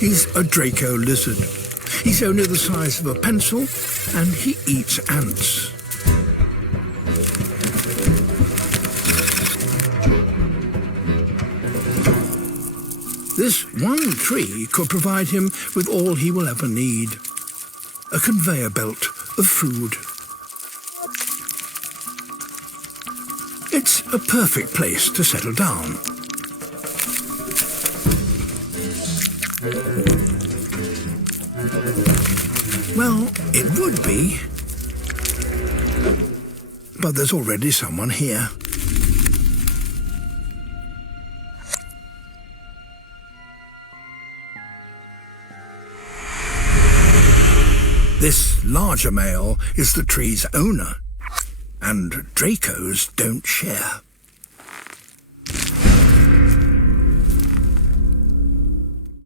He's a Draco lizard. He's only the size of a pencil, and he eats ants. This one tree could provide him with all he will ever need. A conveyor belt of food. It's a perfect place to settle down. Well, it would be. But there's already someone here. This larger male is the tree's owner, and Dracos don't share.